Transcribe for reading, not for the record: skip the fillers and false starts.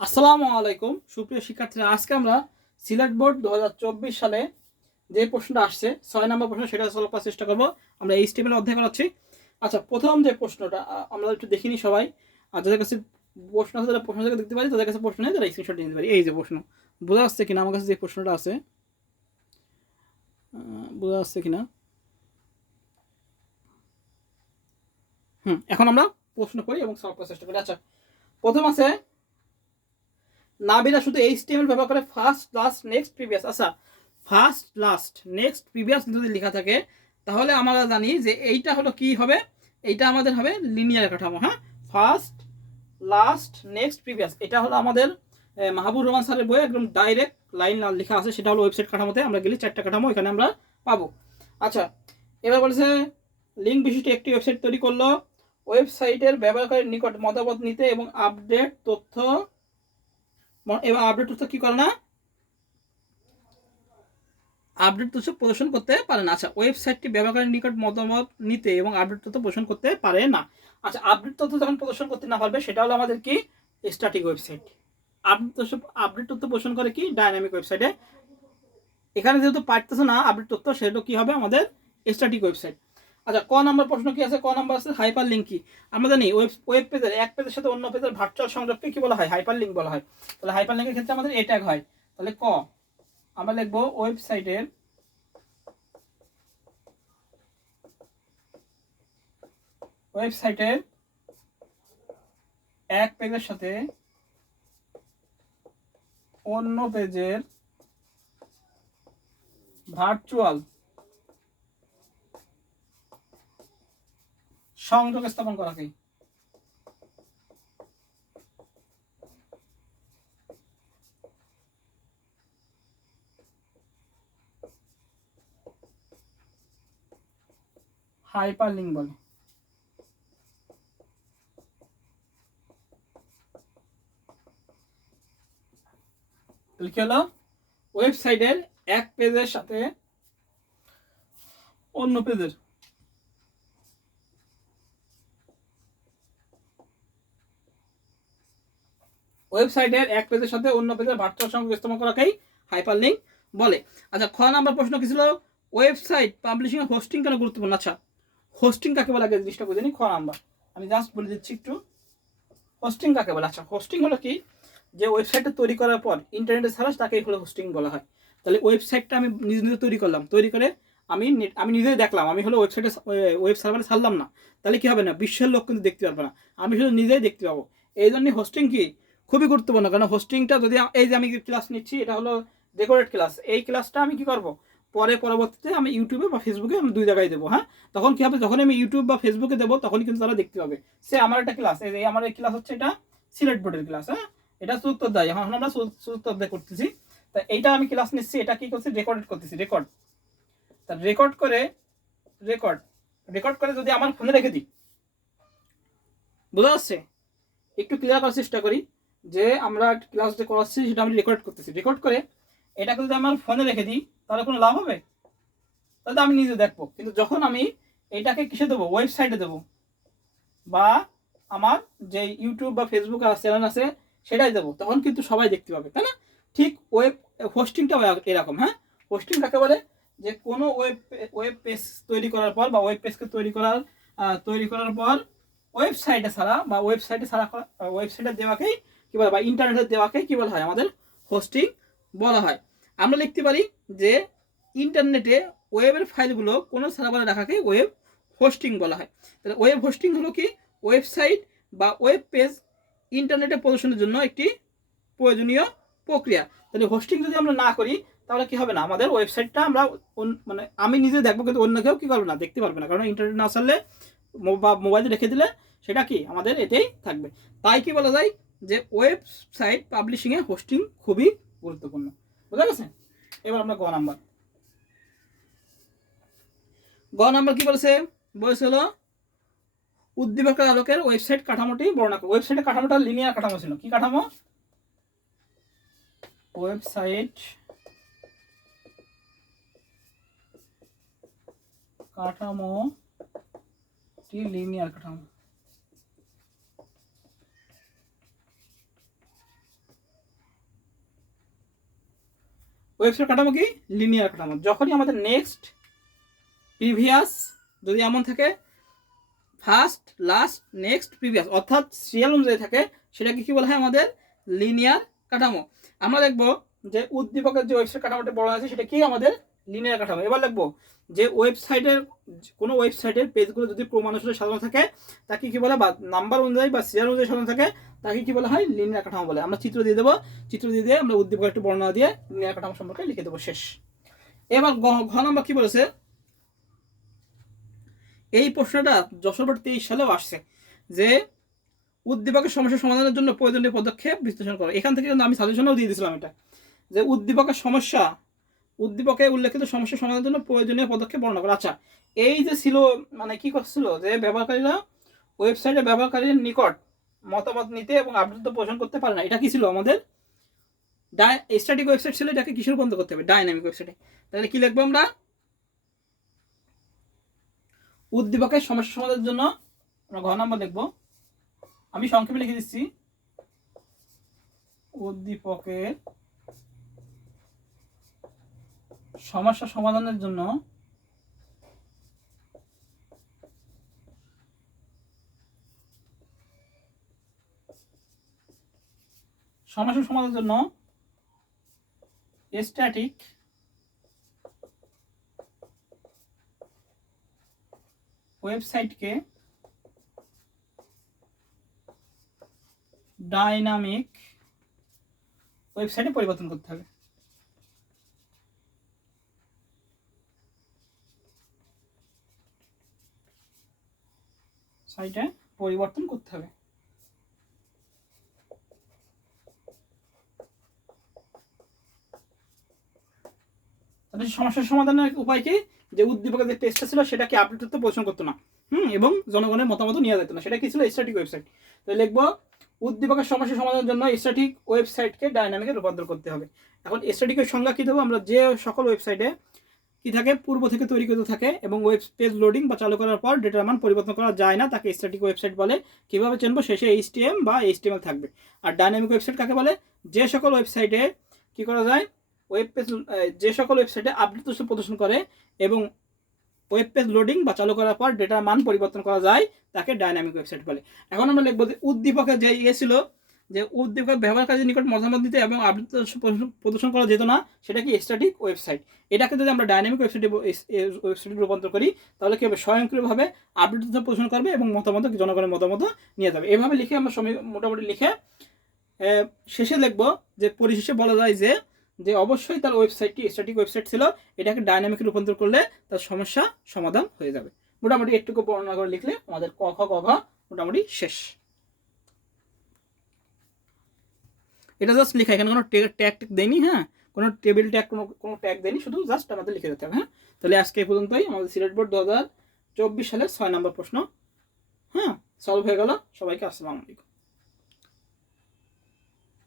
আসসালামু আলাইকুম সুপ্রিয় শিক্ষার্থীরা, আজকে আমরা সিলেট বোর্ড 2024 সালে যে প্রশ্নটা আসছে 6 নম্বর প্রশ্ন সেটা সলভ করার চেষ্টা করব। আমরা HTML অধ্যায় করাচ্ছি। আচ্ছা, প্রথম যে প্রশ্নটা আমরা একটু দেখিনি সবাই, আর যাদের কাছে প্রশ্ন আছে তারা প্রশ্ন থেকে দেখতে পারি, তাদের কাছে প্রশ্ন নেই তারা স্ক্রিনশট নিতে পারি। এই যে প্রশ্ন বোঝা যাচ্ছে কিনা, আমার কাছে যে প্রশ্নটা আছে বোঝা যাচ্ছে কিনা। এখন আমরা প্রশ্ন করি এবং সলভ করার চেষ্টা করি। আচ্ছা, প্রথম আছে নাবিরা শুধু HTML ব্যবহার করে ফার্স্ট লাস্ট নেক্সট প্রিভিয়াস। আচ্ছা, ফার্স্ট লাস্ট নেক্সট প্রিভিয়াস যদি লেখা থাকে তাহলে আমরা জানি যে এইটা হলো কি হবে, এইটা আমাদের হবে লিনিয়ার কাঠামো। হ্যাঁ, ফার্স্ট লাস্ট নেক্সট প্রিভিয়াস এটা হলো আমাদের মাহবুব রহমান স্যারের বইয়ে একদম ডাইরেক্ট লাইন লেখা আছে, সেটা হলো ওয়েবসাইট কাঠামোতে আমরা গেলে 4টা কাঠামো এখানে আমরা পাবো। আচ্ছা, এবার বলেছে লিঙ্ক বিশিষ্ট একটি ওয়েবসাইট তৈরি করলো, ওয়েবসাইটের ব্যবহারকারীর নিকট মতামত নিতে এবং আপডেট তথ্য এবার আপডেট তথ্য কি করে না, আপডেট তথ্য প্রদর্শন করতে পারে না। আচ্ছা, ওয়েবসাইটটি ব্যবহারকারীর নিকট মতামত নিতে এবং আপডেট তথ্য প্রদর্শন করতে পারে না। আচ্ছা, আপডেট তথ্য যখন প্রদর্শন করতে না পারবে সেটা হলো আমাদের কি স্ট্যাটিক ওয়েবসাইট। আপডেট তথ্য প্রদর্শন করে কি ডাইনামিক ওয়েবসাইটে। এখানে যেহেতু পারতেছে না আপডেট তথ্য, সেটা কি হবে আমাদের স্ট্যাটিক ওয়েবসাইট। আচ্ছা, ক নম্বর প্রশ্ন কি আছে, ক নম্বর আছে হাইপার লিঙ্ক কি। আমরা জানি ওয়েব পেজের এক পেজের সাথে অন্য পেজের ভার্চুয়াল সংযোগকে কি বলা হয়, হাইপার লিঙ্ক বলা হয়। তাহলে হাইপার লিঙ্কের ক্ষেত্রে আমাদের এ ট্যাগ হয়। তাহলে ক আমরা লিখবো ওয়েবসাইটের এক পেজের সাথে অন্য পেজের ভার্চুয়াল সংযোগ স্থাপন করাকে হাইপার লিঙ্ক বলে। তাহলে কি হলো, ওয়েবসাইটের এক পেজের সাথে অন্য পেজের ওয়েবসাইটের এক পেজের সাথে অন্য পেজের ভার্চুয়াল সংযোগ স্থাপন করাকেই হাইপার লিঙ্ক বলে। আচ্ছা, খ নাম্বার প্রশ্ন কি ছিল, ওয়েবসাইট পাবলিশিং এর হোস্টিং কেন গুরুত্বপূর্ণ। আচ্ছা, হোস্টিং কাকে বলে আগে জিনিসটা বুঝে নি। খ নাম্বার আমি জাস্ট বলে দিচ্ছি একটু, হোস্টিং কাকে বলে। আচ্ছা, হোস্টিং হলো কি, যে ওয়েবসাইটটা তৈরি করার পর ইন্টারনেটে ছাড়া তাকেই হলো হোস্টিং বলা হয়। তাহলে ওয়েবসাইটটা আমি নিজে নিজে তৈরি করলাম, তৈরি করে আমি নিজেই দেখলাম, আমি হলো ওয়েবসাইটে ওয়েব সার্ভারে ছাড়লাম না, তাহলে কি হবে না, বিশ্বের লোক কিন্তু দেখতে পারবে না, আমি শুধু নিজেই দেখতে পাবো। এই জন্যই হোস্টিং কি খুবই গুরুত্বপূর্ণ। কারণ হোস্টিংটা যদি এই যে আমি ক্লাস নিচ্ছি, এটা হলো রেকর্ডেড ক্লাস, এই ক্লাসটা আমি কি করব, পরবর্তীতে আমি ইউটিউবে বা ফেসবুকে আমি 2 জায়গায় দেবো। হ্যাঁ, তখন কি হবে, যখন আমি ইউটিউব বা ফেসবুকে দেবো তখন কিন্তু তারা দেখতে পাবে সে আমার একটা ক্লাস, এই আমার এই ক্লাস হচ্ছে এটা সিলেট বোর্ডের ক্লাস। হ্যাঁ, এটা চতুর্থ অধ্যায়, এখন আমরা চতুর্থ অধ্যায় করতেছি। তা এইটা আমি ক্লাস নিচ্ছি, এটা কি করছি, রেকর্ড করতেছি, রেকর্ড। তা রেকর্ড রেকর্ড করে যদি আমার ফোনে রেখে দিই, বোঝা যাচ্ছে, একটু ক্লিয়ার করার চেষ্টা করি যে আমরা ক্লাস যে করাচ্ছি সেটা আমি রেকর্ড করতেছি, রেকর্ড করে এটাকে যদি আমার ফোনে রেখে দিই তাহলে কোনো লাভ হবে, তাহলে আমি নিজে দেখবো। কিন্তু যখন আমি এটাকে কিসে দেবো, ওয়েবসাইটে দেবো বা আমার যে ইউটিউব বা ফেসবুক চ্যানেল আছে সেটাই দেবো, তখন কিন্তু সবাই দেখতে পাবে, তাই না। ঠিক হোস্টিংটা এরকম। হ্যাঁ, হোস্টিং কাকে বলে, যে কোনো ওয়েব পেজ তৈরি করার পর বা ওয়েব পেজকে তৈরি করার পর ওয়েবসাইটে দেওয়াকেই কি বলা, বা ইন্টারনেটে দেওয়াকেই কি বলা হয়, আমাদের হোস্টিং বলা হয়। আমরা লিখতে পারি যে ইন্টারনেটে ওয়েবের ফাইলগুলো কোনো সার্ভারে রাখাকে ওয়েব হোস্টিং বলা হয়। তাহলে ওয়েব হোস্টিং হলো কি, ওয়েবসাইট বা ওয়েব পেজ ইন্টারনেটে প্রদর্শনের জন্য একটি প্রয়োজনীয় প্রক্রিয়া। তাহলে হোস্টিং যদি আমরা না করি তাহলে কি হবে না, আমাদের ওয়েবসাইটটা আমরা মানে আমি নিজে দেখবো কিন্তু অন্য কেউ কি করবে না, দেখতে পারবে না, কারণ ইন্টারনেট না চাললে বা মোবাইলে রেখে দিলে সেটা কি আমাদের এতেই থাকবে। তাই কি বলা যায় যে ওয়েবসাইট পাবলিশিংয়ে হোস্টিং খুবই গুরুত্বপূর্ণ। বুঝা গেছে। এবার আমরা গ নাম্বার কি বলেছে, বলেছিল উদ্দীপকের আলোকের ওয়েবসাইট কাঠামোটি বর্ণনা করো। ওয়েবসাইটের কাঠামোটা লিনিয়ার কাঠামো ছিল। কি কাঠামো, ওয়েবসাইট কাঠামোটি লিনিয়ার কাঠামো। ওয়েবসাইট কাঠামো কি লিনিয়ার কাঠামো। যখনই আমাদের নেক্সট, প্রিভিয়াস যদি এমন থাকে, ফার্স্ট, লাস্ট, নেক্সট, প্রিভিয়াস অর্থাৎ সিরিয়াল অনুযায়ী থাকে, সেটাকে কি বলা হয় আমাদের লিনিয়ার কাঠামো। আমরা দেখবো যে উদ্দীপকের যে ওয়েবসাইট কাঠামোটা বলা আছে সেটা কি আমাদের লিনিয়ার কাঠামো। এবার লিখবো যে ওয়েবসাইটের কোনো ওয়েবসাইটের পেজগুলো যদি ক্রমানুসারে সাজানো থাকে তাকে কি বলে, বা নাম্বার অনুযায়ী বা সিরিয়াল অনুযায়ী সাজানো থাকে তাকে কি বলা হয় লিনিয়ার কাঠামো বলে। আমরা চিত্র দিয়ে দেবো, চিত্র দিয়ে আমরা উদ্দীপকের একটু বর্ণনা দিয়ে লিনিয়ার কাঠামো সম্পর্কে লিখে দেবো, শেষ। এবার ঘ নম্বর কি বলেছে, এই প্রশ্নটা যশোর 23 সালেও আসছে যে উদ্দীপকের সমস্যা সমাধানের জন্য প্রয়োজনীয় পদক্ষেপ বিশ্লেষণ করো। এখান থেকে কিন্তু আমি সাজেশনও দিয়ে দিয়েছিলাম এটা, যে উদ্দীপকের সমস্যা, উদ্দীপকে উল্লেখিত সমস্যা সমাধানের জন্য প্রয়োজনীয় পদক্ষেপ বর্ণনা করো। আচ্ছা, এই যে ছিল মানে কি করছিল যে ব্যবহারকারীরা ওয়েবসাইটে ব্যবহারকারীর নিকট মতামত নিতে এবং আপডেট পোষণ করতে পারে না, এটা কি ছিল আমাদের স্ট্যাটিক ওয়েবসাইট ছিল, এটাকে কিসের রূপান্তর করতে হবে, ডাইনামিক ওয়েবসাইটে। তাহলে কি লিখবো আমরা, উদ্দীপকের সমস্যা সমাধানের জন্য আমরা ঘ নাম্বার লিখবো, আমি সংক্ষেপে লিখে দিচ্ছি, উদ্দীপকের সমস্যা সমাধানের জন্য স্ট্যাটিক ওয়েবসাইটকে ডাইনামিক ওয়েবসাইটে পরিবর্তন করতে হবে। সাইটে পরিবর্তন করতে হবে। তাহলে সমস্যার সমাধানের উপায় কি, যে উদ্দীপকের যে পেজটা ছিল সেটাকে আপডেট করতে পোষণ করতো না, এবং জনগণের মতামত নিয়ে যেত না, সেটা কি ছিল স্ট্যাটিক ওয়েবসাইট। তো লিখবো উদ্দীপকের সমস্যা সমাধানের জন্য স্ট্যাটিক ওয়েবসাইটকে ডাইনামিকে রূপান্তর করতে হবে। এখন স্ট্যাটিকের সংজ্ঞা কি দেবো আমরা, যে সকল ওয়েবসাইটে কি থাকে, পূর্ব থেকে তৈরিকৃত থাকে এবং ওয়েব পেজ লোডিং বা চালু করার পর ডেটার মান পরিবর্তন করা যায় না, তাকে স্ট্যাটিক ওয়েবসাইট বলে। কিভাবে চিনবো, শেষে HTML বা HTML থাকবে। আর ডাইনামিক ওয়েবসাইট কাকে বলে, যে সকল ওয়েবসাইটে কি করা যায়, ওয়েব পেজ, যে সকল ওয়েবসাইটে আপডেট তথ্য প্রদর্শন করে এবং ওয়েব পেজ লোডিং বা চালু করার পর ডেটার মান পরিবর্তন করা যায় তাকে ডাইনামিক ওয়েবসাইট বলে। এখন আমরা লিখবো যে উদ্দীপকের যে ছিল, যে উদ্দীপক ব্যবহারকারীর নিকট মতামত দিতে এবং আপডেট প্রদর্শন করা যেত না, সেটা কি স্ট্যাটিক ওয়েবসাইট। এটাকে যদি আমরা ডাইনামিক ওয়েবসাইটে রূপান্তর করি তাহলে কি হবে, স্বয়ংক্রিয়ভাবে আপডেট প্রদর্শন করবে এবং মতামত জনগণের মতামত নিয়ে যাবে। এভাবে লিখে আমরা মোটামুটি লিখে শেষে লিখবো যে পরিশেষে বলা যায় যে অবশ্যই তার ওয়েবসাইটটি স্ট্যাটিক ওয়েবসাইট ছিল, এটাকে ডাইনামিকে রূপান্তর করলে তার সমস্যা সমাধান হয়ে যাবে। মোটামুটি একটুকু বর্ণনা করে লিখলে আমাদের ক খ গ ঘ মোটামুটি শেষ। এটা জাস্ট লেখা, এখানে কোনো ট্যাগ দেয়নি, হ্যাঁ, কোনো টেবিল ট্যাগ, কোনো ট্যাগ দেয়নি, শুধু জাস্ট আমাদের লিখে দিতে হবে। হ্যাঁ, তাহলে আজকে এই পর্যন্তই আমাদের সিলেট বোর্ড 2024 সালের 6 নম্বর প্রশ্ন, হ্যাঁ, সলভ হয়ে গেল। সবাইকে আসসালামু আলাইকুম।